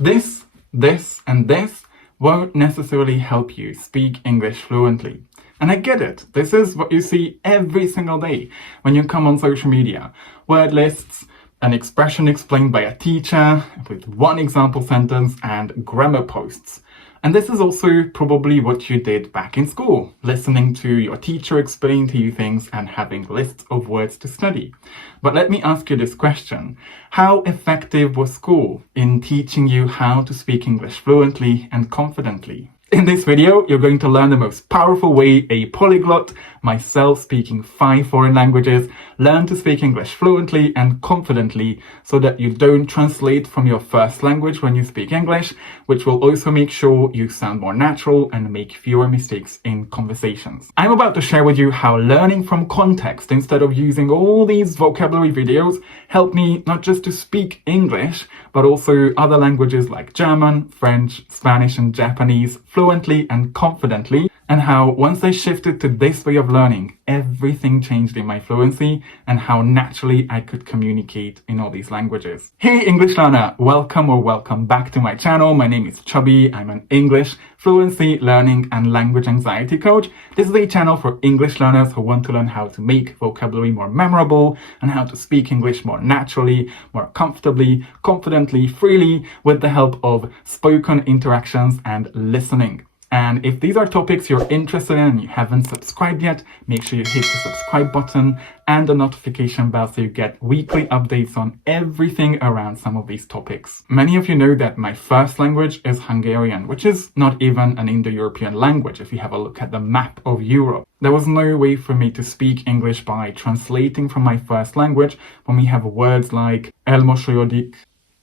This, and this won't necessarily help you speak English fluently. And I get it. This is what you see every single day when you come on social media. Word lists, an expression explained by a teacher with one example sentence, and grammar posts. And this is also probably what you did back in school, listening to your teacher explain to you things and having lists of words to study. But let me ask you this question. How effective was school in teaching you how to speak English fluently and confidently? In this video, you're going to learn the most powerful way a polyglot, myself speaking 5 foreign languages, learn to speak English fluently and confidently so that you don't translate from your first language when you speak English, which will also make sure you sound more natural and make fewer mistakes in conversations. I'm about to share with you how learning from context instead of using all these vocabulary videos helped me not just to speak English, but also other languages like German, French, Spanish and Japanese fluently and confidently, and how once I shifted to this way of learning, everything changed in my fluency and how naturally I could communicate in all these languages. Hey English learner, welcome back to my channel. My name is Chubby. I'm an English fluency, learning and language anxiety coach. This is a channel for English learners who want to learn how to make vocabulary more memorable and how to speak English more naturally, more comfortably, confidently, freely with the help of spoken interactions and listening. And if these are topics you're interested in and you haven't subscribed yet, make sure you hit the subscribe button and the notification bell so you get weekly updates on everything around some of these topics. Many of you know that my first language is Hungarian, which is not even an Indo-European language if you have a look at the map of Europe. There was no way for me to speak English by translating from my first language when we have words like elmosolyodik,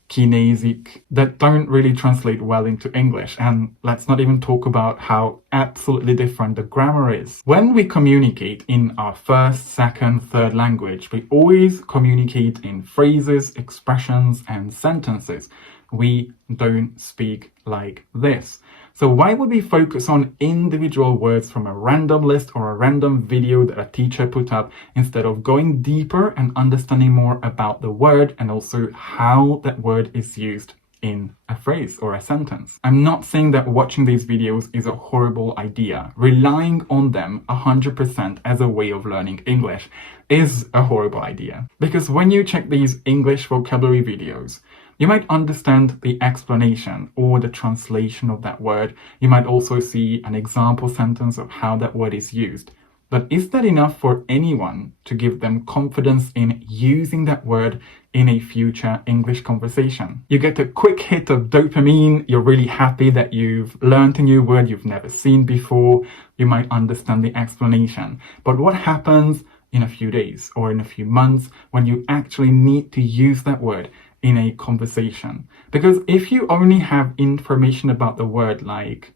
kinesik that don't really translate well into English, and let's not even talk about how absolutely different the grammar is. When we communicate in our first, second, third language, we always communicate in phrases, expressions and sentences. We don't speak like this. So why would we focus on individual words from a random list or a random video that a teacher put up instead of going deeper and understanding more about the word and also how that word is used in a phrase or a sentence? I'm not saying that watching these videos is a horrible idea. Relying on them 100% as a way of learning English is a horrible idea. Because when you check these English vocabulary videos, you might understand the explanation or the translation of that word. You might also see an example sentence of how that word is used. But is that enough for anyone to give them confidence in using that word in a future English conversation? You get a quick hit of dopamine. You're really happy that you've learned a new word you've never seen before. You might understand the explanation. But what happens in a few days or in a few months when you actually need to use that word in a conversation? Because if you only have information about the word, like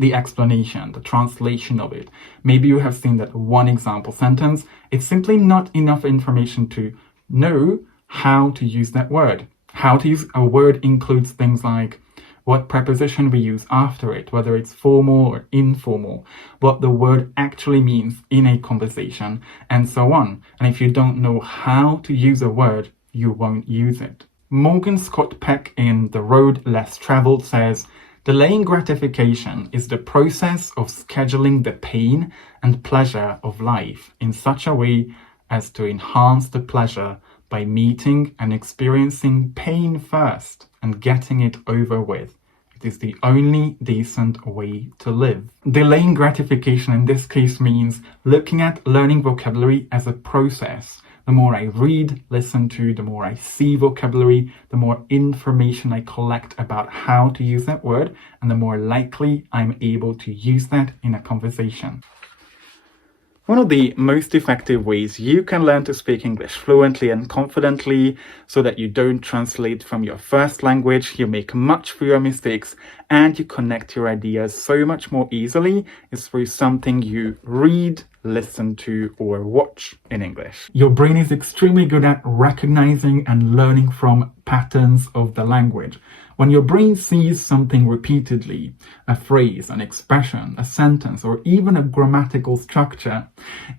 the explanation, the translation of it, maybe you have seen that one example sentence, it's simply not enough information to know how to use that word. How to use a word includes things like what preposition we use after it, whether it's formal or informal, what the word actually means in a conversation, and so on. And if you don't know how to use a word, you won't use it. Morgan Scott Peck in The Road Less Traveled says, delaying gratification is the process of scheduling the pain and pleasure of life in such a way as to enhance the pleasure by meeting and experiencing pain first and getting it over with. It is the only decent way to live. Delaying gratification in this case means looking at learning vocabulary as a process. The more I read, listen to, the more I see vocabulary, the more information I collect about how to use that word, and the more likely I'm able to use that in a conversation. One of the most effective ways you can learn to speak English fluently and confidently so that you don't translate from your first language, you make much fewer mistakes, and you connect your ideas so much more easily is through something you read, listen to, or watch in English. Your brain is extremely good at recognizing and learning from patterns of the language. When your brain sees something repeatedly, a phrase, an expression, a sentence, or even a grammatical structure,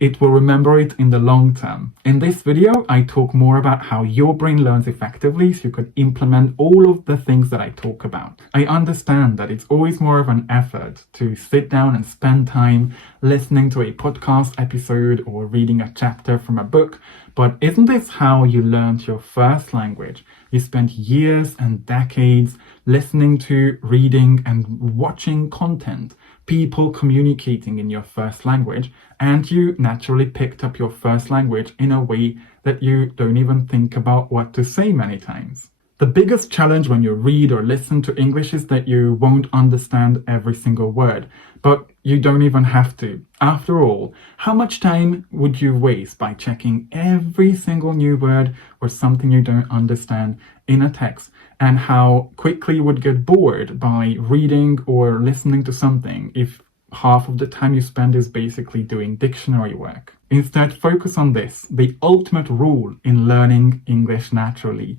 it will remember it in the long term. In this video, I talk more about how your brain learns effectively so you could implement all of the things that I talk about. I understand that it's always more of an effort to sit down and spend time listening to a podcast episode or reading a chapter from a book, but isn't this how you learned your first language? You spent years and decades listening to, reading, and watching content, people communicating in your first language, and you naturally picked up your first language in a way that you don't even think about what to say many times. The biggest challenge when you read or listen to English is that you won't understand every single word, but you don't even have to. After all, how much time would you waste by checking every single new word or something you don't understand in a text, and how quickly you would get bored by reading or listening to something if half of the time you spend is basically doing dictionary work? Instead, focus on this, the ultimate rule in learning English naturally.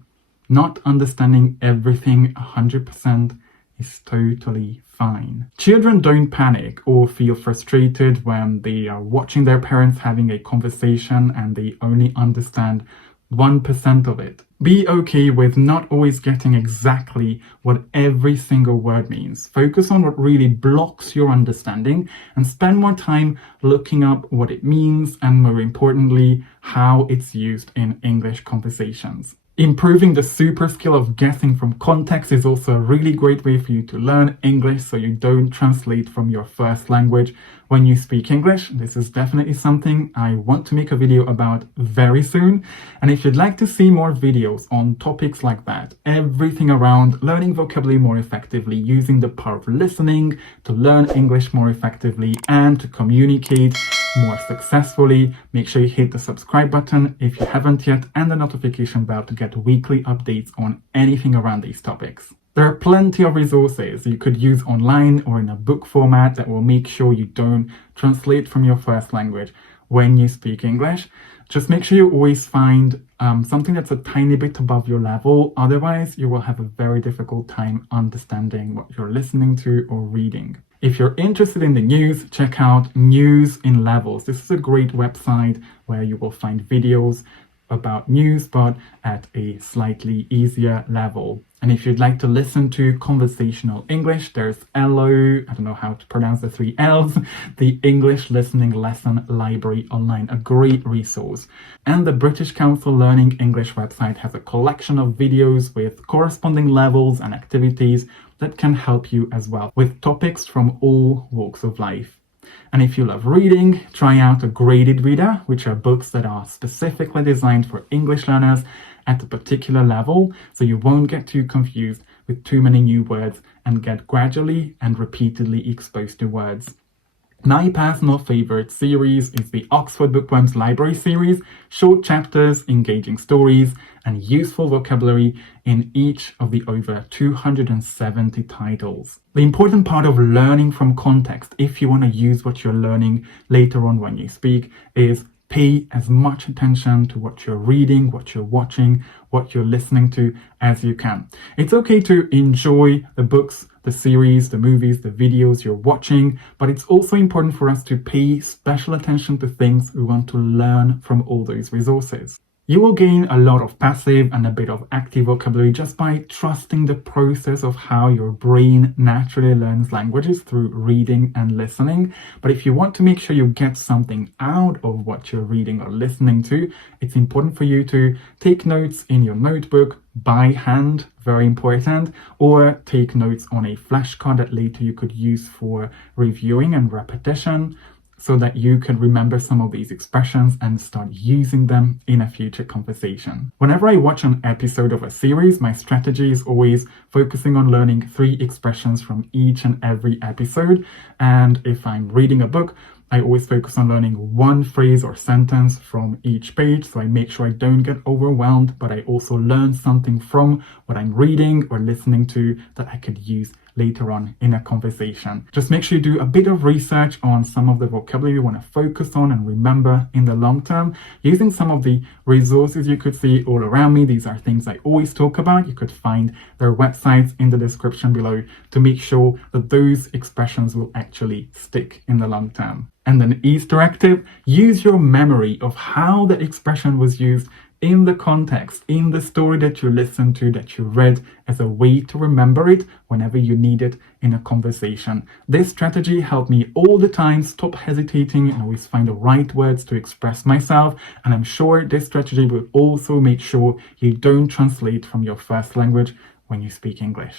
Not understanding everything 100% is totally fine. Children don't panic or feel frustrated when they are watching their parents having a conversation and they only understand 1% of it. Be okay with not always getting exactly what every single word means. Focus on what really blocks your understanding and spend more time looking up what it means and, more importantly, how it's used in English conversations. Improving the super skill of guessing from context is also a really great way for you to learn English so you don't translate from your first language when you speak English. This is definitely something I want to make a video about very soon. And if you'd like to see more videos on topics like that, everything around learning vocabulary more effectively, using the power of listening to learn English more effectively and to communicate more successfully, make sure you hit the subscribe button if you haven't yet and the notification bell to get weekly updates on anything around these topics. There are plenty of resources you could use online or in a book format that will make sure you don't translate from your first language when you speak English. Just make sure you always find something that's a tiny bit above your level, otherwise you will have a very difficult time understanding what you're listening to or reading. If you're interested in the news, check out News in Levels. This is a great website where you will find videos about news, but at a slightly easier level. And if you'd like to listen to conversational English, there's ELLO, I don't know how to pronounce the 3 L's, the English Listening Lesson Library online, a great resource. And the British Council Learning English website has a collection of videos with corresponding levels and activities that can help you as well, with topics from all walks of life. And if you love reading, try out a graded reader, which are books that are specifically designed for English learners at a particular level, so you won't get too confused with too many new words and get gradually and repeatedly exposed to words. My personal favorite series is the Oxford Bookworms Library series, short chapters, engaging stories, and useful vocabulary in each of the over 270 titles. The important part of learning from context, if you want to use what you're learning later on when you speak, is pay as much attention to what you're reading, what you're watching, what you're listening to as you can. It's okay to enjoy the books, the series, the movies, the videos you're watching, but it's also important for us to pay special attention to things we want to learn from all those resources. You will gain a lot of passive and a bit of active vocabulary just by trusting the process of how your brain naturally learns languages through reading and listening. But if you want to make sure you get something out of what you're reading or listening to, it's important for you to take notes in your notebook by hand, very important, or take notes on a flashcard that later you could use for reviewing and repetition, so that you can remember some of these expressions and start using them in a future conversation. Whenever I watch an episode of a series, my strategy is always focusing on learning 3 expressions from each and every episode. And if I'm reading a book, I always focus on learning 1 phrase or sentence from each page, so I make sure I don't get overwhelmed, but I also learn something from what I'm reading or listening to that I could use later on in a conversation. Just make sure you do a bit of research on some of the vocabulary you want to focus on and remember in the long term, using some of the resources you could see all around me. These are things I always talk about. You could find their websites in the description below to make sure that those expressions will actually stick in the long term. And then E's directive, use your memory of how the expression was used in the context, in the story that you listened to, that you read, as a way to remember it whenever you need it in a conversation. This strategy helped me all the time stop hesitating and always find the right words to express myself. And I'm sure this strategy will also make sure you don't translate from your first language when you speak English.